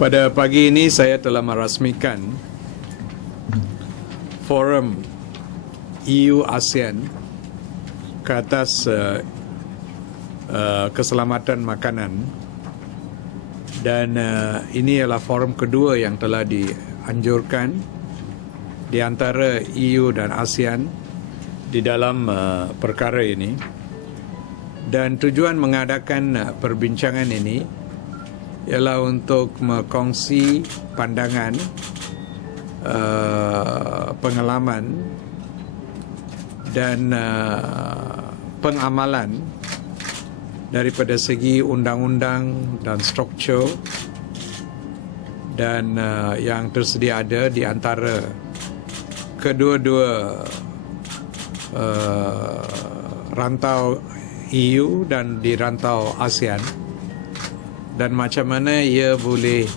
Pada pagi ini saya telah merasmikan forum EU-ASEAN ke atas keselamatan makanan, dan ini adalah forum kedua yang telah dianjurkan di antara EU dan ASEAN di dalam perkara ini. Dan tujuan mengadakan perbincangan ini ialah untuk mengkongsi pandangan, pengalaman dan pengamalan daripada segi undang-undang dan struktur dan yang tersedia ada di antara kedua-dua rantau EU dan di rantau ASEAN, dan macam mana ia boleh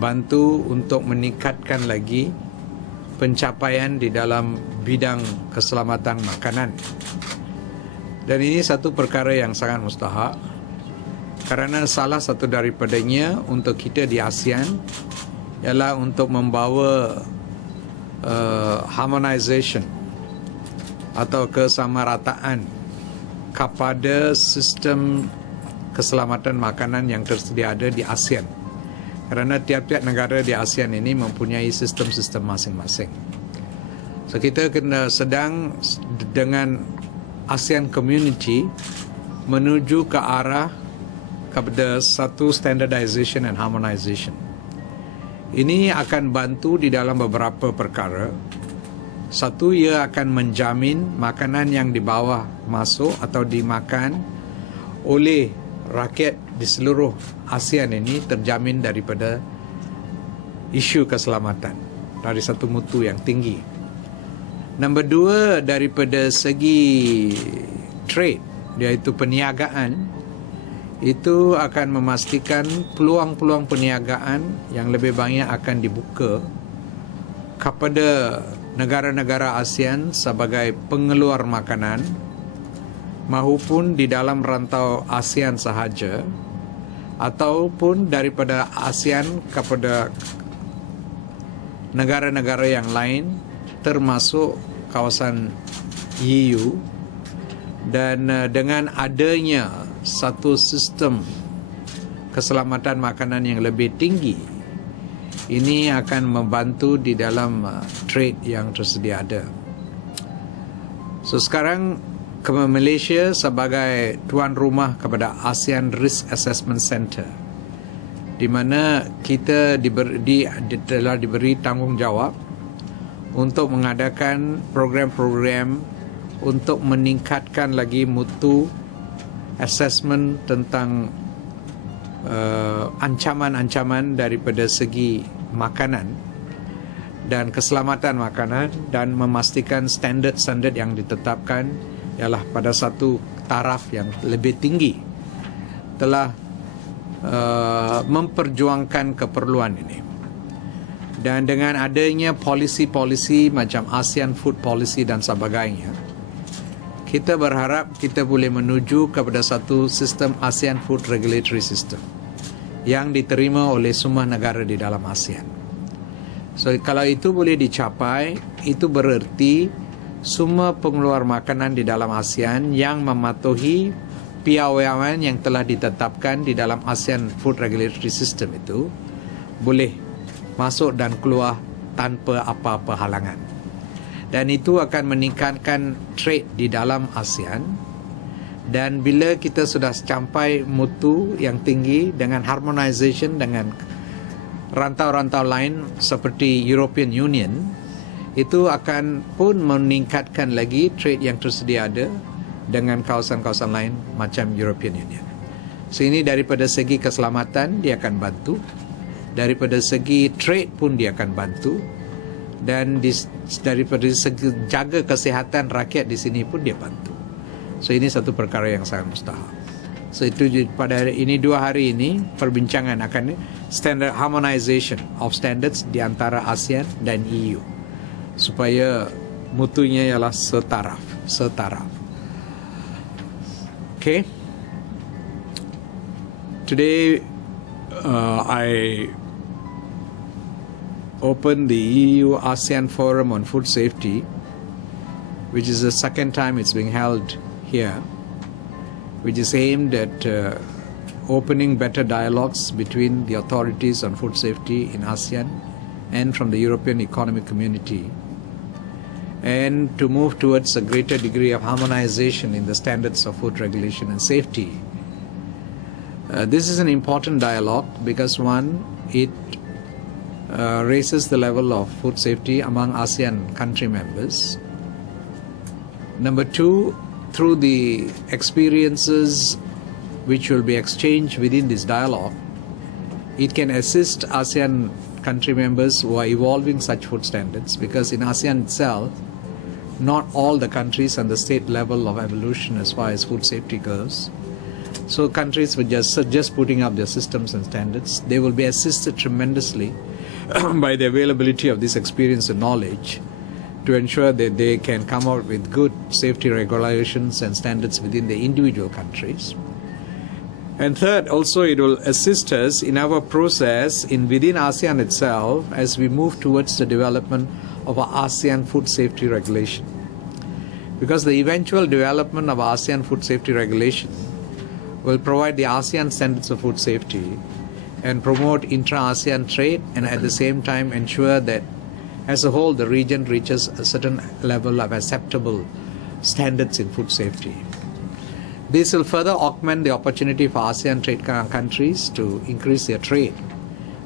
bantu untuk meningkatkan lagi pencapaian di dalam bidang keselamatan makanan. Dan ini satu perkara yang sangat mustahak, kerana salah satu daripadanya untuk kita di ASEAN ialah untuk membawa harmonization atau kesamarataan kepada sistem keselamatan makanan yang tersedia ada di ASEAN, kerana tiap-tiap negara di ASEAN ini mempunyai sistem-sistem masing-masing. So kita kena sedang dengan ASEAN Community menuju ke arah kepada satu standardization and harmonization. Ini akan bantu di dalam beberapa perkara. Satu, ia akan menjamin makanan yang dibawa masuk atau dimakan oleh rakyat di seluruh ASEAN ini terjamin daripada isu keselamatan dari satu mutu yang tinggi. Nombor dua, daripada segi trade, iaitu perniagaan, itu akan memastikan peluang-peluang perniagaan yang lebih banyak akan dibuka kepada negara-negara ASEAN sebagai pengeluar makanan, mahupun di dalam rantau ASEAN sahaja ataupun daripada ASEAN kepada negara-negara yang lain termasuk kawasan EU. Dan dengan adanya satu sistem keselamatan makanan yang lebih tinggi, ini akan membantu di dalam trade yang tersedia ada. So sekarang Malaysia sebagai tuan rumah kepada ASEAN Risk Assessment Center, di mana kita telah diberi tanggungjawab untuk mengadakan program-program untuk meningkatkan lagi mutu assessment tentang ancaman-ancaman daripada segi makanan dan keselamatan makanan, dan memastikan standard-standard yang ditetapkan ialah pada satu taraf yang lebih tinggi telah memperjuangkan keperluan ini. Dan dengan adanya polisi-polisi macam ASEAN Food Policy dan sebagainya, kita berharap kita boleh menuju kepada satu sistem ASEAN Food Regulatory System yang diterima oleh semua negara di dalam ASEAN. So kalau itu boleh dicapai, itu bererti semua pengeluar makanan di dalam ASEAN yang mematuhi piawaian yang telah ditetapkan di dalam ASEAN Food Regulatory System itu boleh masuk dan keluar tanpa apa-apa halangan. Dan itu akan meningkatkan trade di dalam ASEAN. Dan bila kita sudah sampai mutu yang tinggi dengan harmonization dengan rantau-rantau lain seperti European Union, itu akan pun meningkatkan lagi trade yang tersedia ada dengan kawasan-kawasan lain macam European Union. So ini daripada segi keselamatan dia akan bantu, daripada segi trade pun dia akan bantu, dan daripada segi jaga kesihatan rakyat di sini pun dia bantu. So ini satu perkara yang sangat mustahak. So itu pada ini 2 hari ini perbincangan akan standard harmonization of standards di antara ASEAN dan EU, supaya mutunya ialah setaraf. Okay. Today I opened the EU-ASEAN Forum on Food Safety, which is the second time it's being held here, which is aimed at opening better dialogues between the authorities on food safety in ASEAN and from the European Economic Community, and to move towards a greater degree of harmonization in the standards of food regulation and safety. This is an important dialogue because, one, it raises the level of food safety among ASEAN country members. Number two, through the experiences which will be exchanged within this dialogue, it can assist ASEAN country members who are evolving such food standards, because in ASEAN itself, not all the countries on the state level of evolution as far as food safety goes. So countries were just putting up their systems and standards. They will be assisted tremendously by the availability of this experience and knowledge to ensure that they can come out with good safety regulations and standards within the individual countries. And third, also it will assist us in our process within ASEAN itself as we move towards the development of our ASEAN food safety regulation. Because the eventual development of ASEAN food safety regulation will provide the ASEAN standards of food safety and promote intra-ASEAN trade, and at the same time ensure that as a whole the region reaches a certain level of acceptable standards in food safety. This will further augment the opportunity for ASEAN trade countries to increase their trade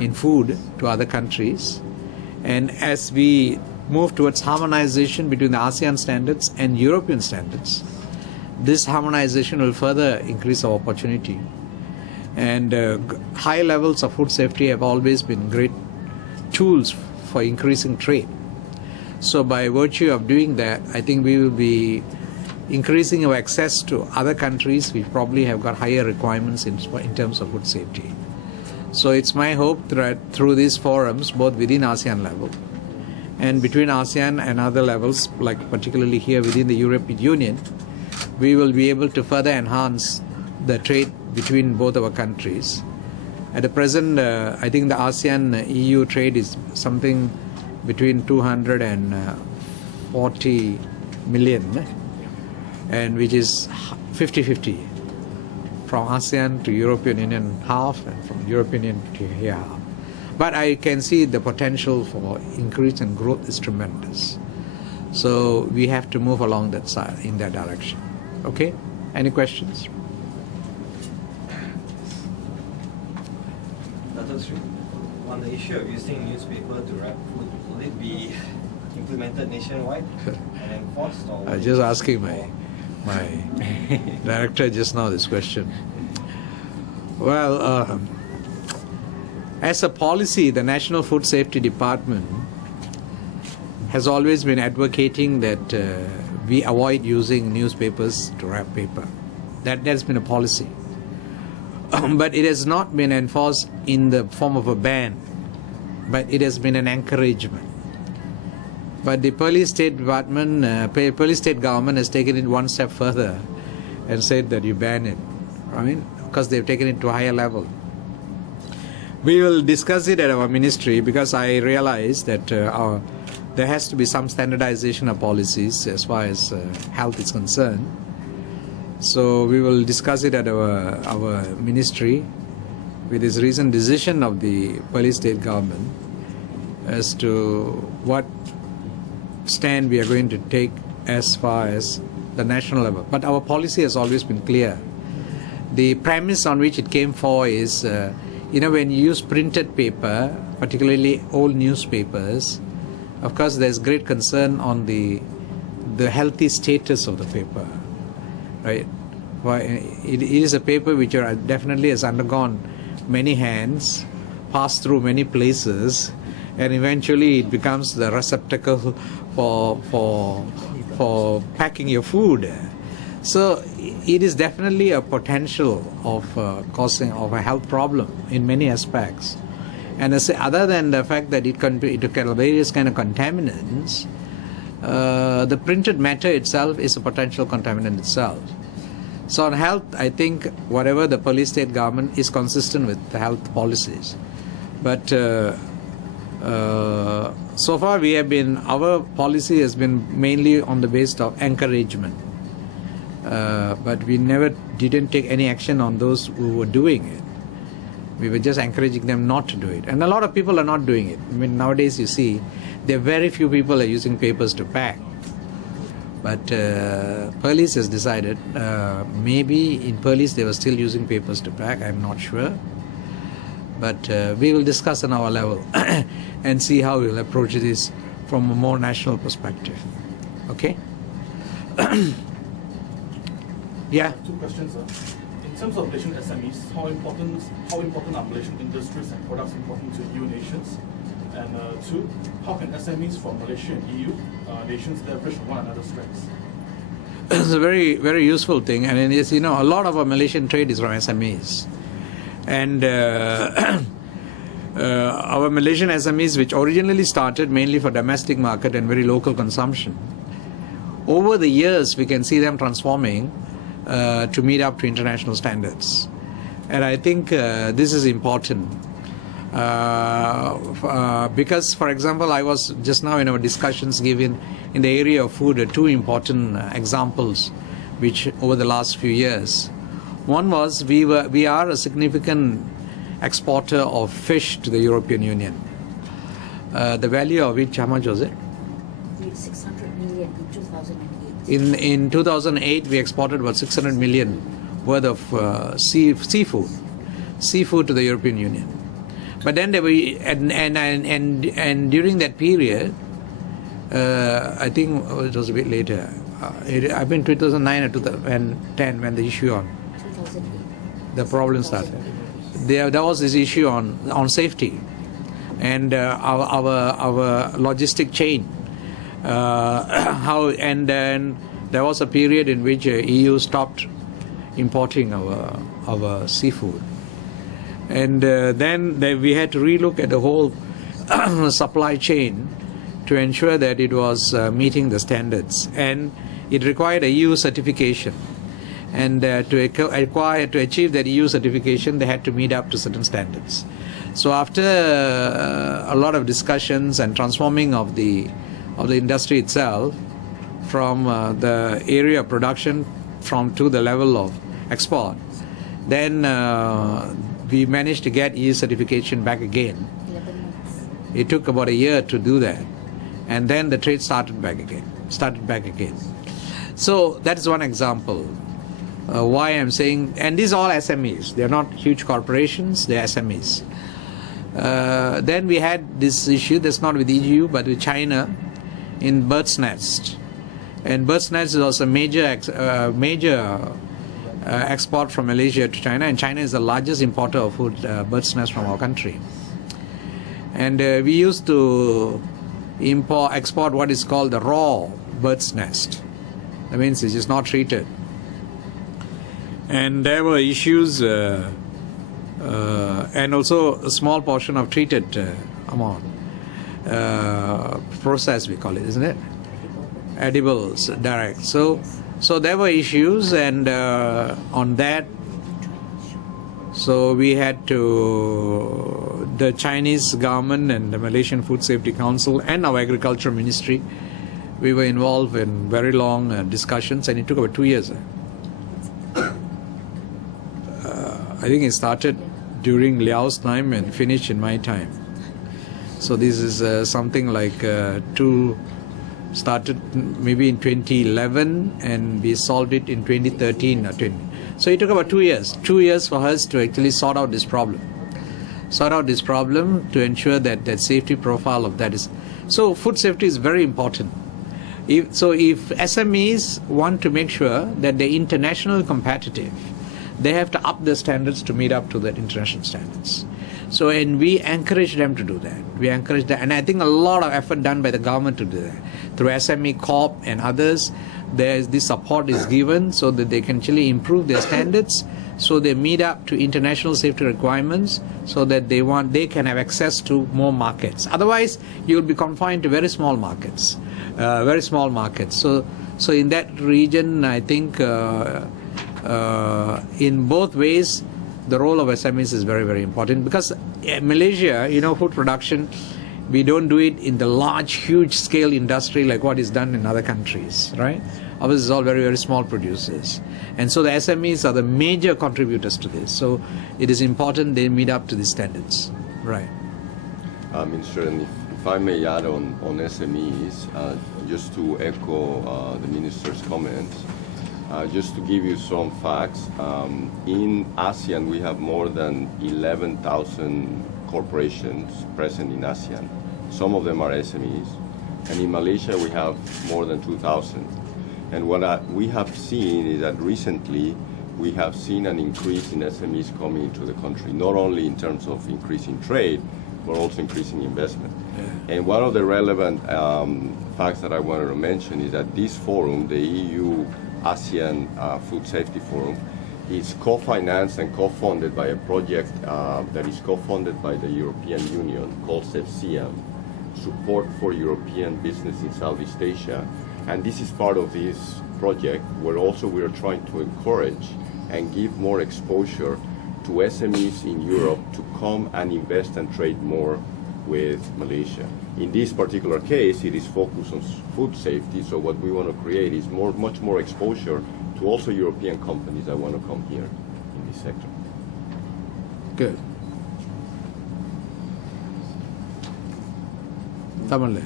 in food to other countries. And as we move towards harmonization between the ASEAN standards and European standards, this harmonization will further increase our opportunity. And high levels of food safety have always been great tools for increasing trade. So by virtue of doing that, I think we will be increasing our access to other countries which probably have got higher requirements in terms of food safety. So it's my hope that through these forums, both within ASEAN level and between ASEAN and other levels, like particularly here within the European Union, we will be able to further enhance the trade between both our countries. At the present, I think the ASEAN-EU trade is something between 240 million, and which is 50-50 from ASEAN to European Union half, and from European Union to here half. But I can see the potential for increase and growth is tremendous. So we have to move along that side, in that direction. Okay? Any questions? On the issue of using newspaper to wrap food, will it be implemented nationwide and enforced? Or I was just asking my director just now this question. Well, as a policy, the National Food Safety Department has always been advocating that we avoid using newspapers to wrap paper. That's been a policy. But it has not been enforced in the form of a ban, but it has been an encouragement. But the police state department, police state government has taken it one step further and said that you ban it. I mean, because they've taken it to a higher level. We will discuss it at our ministry, because I realize that there has to be some standardization of policies as far as health is concerned. So we will discuss it at our ministry with this recent decision of the police state government as to what stand we are going to take as far as the national level. But our policy has always been clear. The premise on which it came for is, when you use printed paper, particularly old newspapers, of course there's great concern on the healthy status of the paper, right? Why it is a paper which definitely has undergone many hands, passed through many places, and eventually it becomes the receptacle for packing your food. So it is definitely a potential of causing of a health problem in many aspects. And other than the fact that it can various kind of contaminants, the printed matter itself is a potential contaminant itself. So on health, I think whatever the police state government is consistent with the health policies. But So far our policy has been mainly on the basis of encouragement. But we didn't take any action on those who were doing it. We were just encouraging them not to do it. And a lot of people are not doing it. I mean, nowadays you see, there are very few people are using papers to pack. But Perlis has decided, maybe in Perlis they were still using papers to pack, I'm not sure. But we will discuss on our level and see how we will approach this from a more national perspective. Okay? Yeah. Two questions, sir. In terms of Malaysian SMEs, how important are Malaysian industries and products important to EU nations? And two, how can SMEs from Malaysia and EU nations leverage on one another's strengths? It's a very, very useful thing. And as you know, a lot of our Malaysian trade is from SMEs. And our Malaysian SMEs, which originally started mainly for domestic market and very local consumption, over the years we can see them transforming to meet up to international standards. And I think this is important because, for example, I was just now in our discussions given in the area of food two important examples which over the last few years. One was we are a significant exporter of fish to the European Union. The value of which, how much was it? 600 million in 2008. In 2008, we exported about 600 million worth of seafood to the European Union. But then there were, and during that period, I think it was a bit later. I've been 2009 or 2010 when the issue on 2008. the problem started. There was this issue on safety and our logistic chain. And then there was a period in which EU stopped importing our seafood, and then we had to relook at the whole supply chain to ensure that it was meeting the standards, and it required a EU certification. And to achieve that EU certification, they had to meet up to certain standards. So after a lot of discussions and transforming of the industry itself from the area of production to the level of export, then we managed to get EU certification back again. 11 months. It took about a year to do that, and then the trade started back again. So that is one example. Why I'm saying, and these are all SMEs. They're not huge corporations. They're SMEs. Then we had this issue that's not with EU but with China in bird's nest, and bird's nest is also a major export from Malaysia to China, and China is the largest importer of food bird's nest from our country. And we used to export what is called the raw bird's nest. That means it is not treated. And there were issues, and also a small portion of treated amount. Process we call it, isn't it? Edibles direct. So there were issues, and on that, so we had to, the Chinese government and the Malaysian Food Safety Council and our Agriculture Ministry, we were involved in very long discussions, and it took about 2 years. I think it started during Liao's time and finished in my time. So this is something like started maybe in 2011, and we solved it in 2013 or 20. So it took about 2 years. 2 years for us to actually sort out this problem to ensure that that safety profile of that is. So food safety is very important. If SMEs want to make sure that they're international competitive, they have to up their standards to meet up to the international standards. So, and we encourage them to do that. We encourage that, and I think a lot of effort done by the government to do that. Through SME Corp and others, this support is given so that they can actually improve their standards, so they meet up to international safety requirements, so that they can have access to more markets. Otherwise, you will be confined to very small markets. So in that region, I think in both ways, the role of SMEs is very, very important, because Malaysia, food production We don't do it in the large, huge scale industry like what is done in other countries, right? Ours is all very, very small producers. And so the SMEs are the major contributors to this. So it is important they meet up to the standards, right? Minister, and if I may add on SMEs, just to echo the Minister's comments, just to give you some facts, in ASEAN we have more than 11,000 corporations present in ASEAN. Some of them are SMEs. And in Malaysia we have more than 2,000. And what we have seen is that recently we have seen an increase in SMEs coming into the country, not only in terms of increasing trade, but also increasing investment. Yeah. And one of the relevant facts that I wanted to mention is that this forum, the EU-ASEAN Food Safety Forum, is co-financed and co-funded by a project that is co-funded by the European Union called SEFCIAM, Support for European Business in Southeast Asia. And this is part of this project where also we are trying to encourage and give more exposure to SMEs in Europe to come and invest and trade more with Malaysia. In this particular case, it is focused on food safety, so what we want to create is much more exposure to also European companies that want to come here in this sector. Good. Tamil.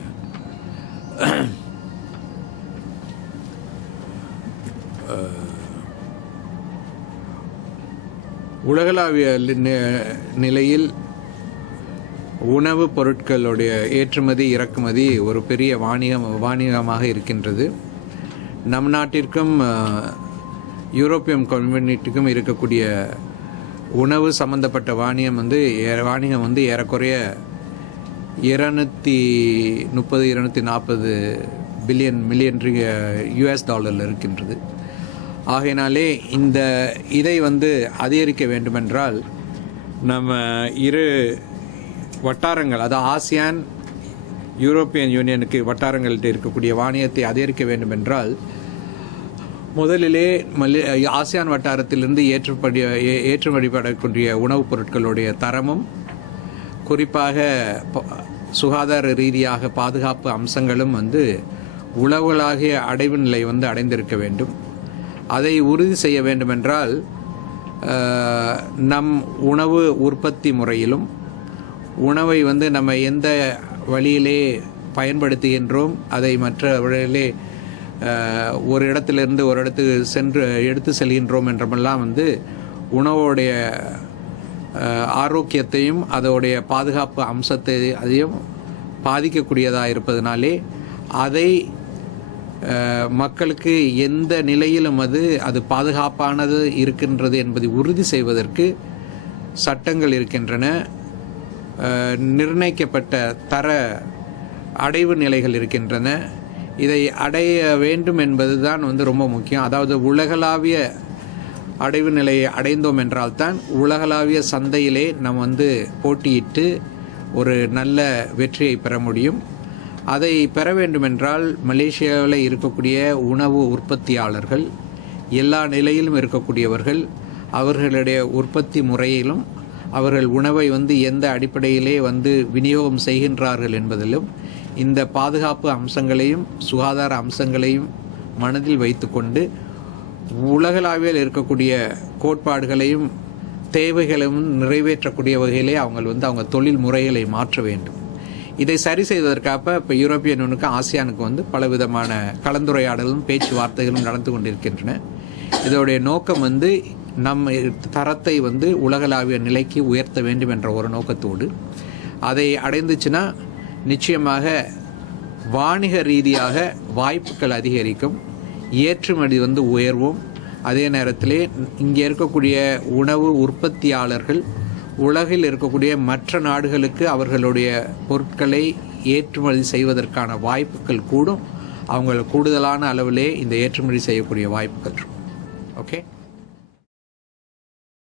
உலகளாவிய நிலையில் உணவுப் பொருட்களுடைய ஏற்றுமதி இறக்குமதி ஒரு பெரிய வாணிகமாக இருக்கின்றது. நம் நாட்டிற்கும் யூரோப்பியன் கம்யூனிட்டிக்கும் இருக்கக்கூடிய உணவு சம்பந்தப்பட்ட வாணிகம் வந்து ஏறக்குறைய 230-240 மில்லியன் US டாலரில் இருக்கின்றது. ஆகையினாலே இதை வந்து அதிகரிக்க வேண்டுமென்றால் நம்ம இரு வட்டாரங்கள், அதாவது ஆசியான் யூரோப்பியன் யூனியனுக்கு வட்டாரங்கள்கிட்ட இருக்கக்கூடிய வாணியத்தை அதிகரிக்க வேண்டுமென்றால் முதலிலே ஆசியான் வட்டாரத்திலிருந்து ஏற்றுமதிப்படக்கூடிய உணவுப் பொருட்களுடைய தரமும் குறிப்பாக சுகாதார ரீதியாக பாதுகாப்பு அம்சங்களும் வந்து உலகளாகிய அடைவு நிலை வந்து அடைந்திருக்க வேண்டும். அதை உறுதி செய்ய வேண்டுமென்றால் நம் உணவு உற்பத்தி முறையிலும் உணவை வந்து நம்ம எந்த வழியிலே பயன்படுத்துகின்றோம், அதை மற்ற வழியிலே ஒரு இடத்திலிருந்து ஒரு இடத்துக்கு எடுத்து செல்கின்றோம் என்றமெல்லாம் வந்து உணவோடைய ஆரோக்கியத்தையும் அதோடைய பாதுகாப்பு அதையும் பாதிக்கக்கூடியதாக இருப்பதனாலே அதை மக்களுக்கு எந்த நிலையிலும் அது பாதுகாப்பானது இருக்கின்றது என்பதை உறுதி செய்வதற்கு சட்டங்கள் இருக்கின்றன. நிர்ணயிக்கப்பட்ட தர அடைவு நிலைகள் இருக்கின்றன. இதை அடைய வேண்டும் என்பதுதான் வந்து ரொம்ப முக்கியம். அதாவது உலகளாவிய அடைவு நிலையை அடைந்தோம் என்றால்தான் உலகளாவிய சந்தையிலே நாம் வந்து போட்டியிட்டு ஒரு நல்ல வெற்றியை பெற முடியும். அதை பெற வேண்டுமென்றால் மலேசியாவில் இருக்கக்கூடிய உணவு உற்பத்தியாளர்கள், எல்லா நிலையிலும் இருக்கக்கூடியவர்கள், அவர்களுடைய உற்பத்தி முறையிலும் அவர்கள் உணவை வந்து எந்த அடிப்படையிலே வந்து விநியோகம் செய்கின்றார்கள் என்பதிலும் இந்த பாதுகாப்பு அம்சங்களையும் சுகாதார அம்சங்களையும் மனதில் வைத்துக்கொண்டு உலகளாவியில் இருக்கக்கூடிய கோட்பாடுகளையும் தேவைகளையும் நிறைவேற்றக்கூடிய வகையிலே அவங்க தொழில் முறைகளை மாற்ற வேண்டும். இதை சரி செய்வதற்காக இப்போ யூரோப்பியன் யூனியனுக்கு ஆசியானுக்கு வந்து பலவிதமான கலந்துரையாடலும் பேச்சுவார்த்தைகளும் நடந்து கொண்டிருக்கின்றன. இதோடைய நோக்கம் வந்து நம்ம தரத்தை வந்து உலகளாவிய நிலைக்கு உயர்த்த வேண்டும் என்ற ஒரு நோக்கத்தோடு அதை அடைந்துச்சுன்னா நிச்சயமாக வாணிக ரீதியாக வாய்ப்புகள் அதிகரிக்கும், ஏற்றுமதி வந்து உயர்வும். அதே நேரத்திலே இங்கே இருக்கக்கூடிய உணவு உற்பத்தியாளர்கள் உலகில் இருக்கக்கூடிய மற்ற நாடுகளுக்கு அவர்களுடைய பொருட்களை ஏற்றுமதி செய்வதற்கான வாய்ப்புகள் கூடும். அவங்க கூடுதலான அளவிலே இந்த ஏற்றுமதி செய்யக்கூடிய வாய்ப்புகள் இருக்கும். ஓகே.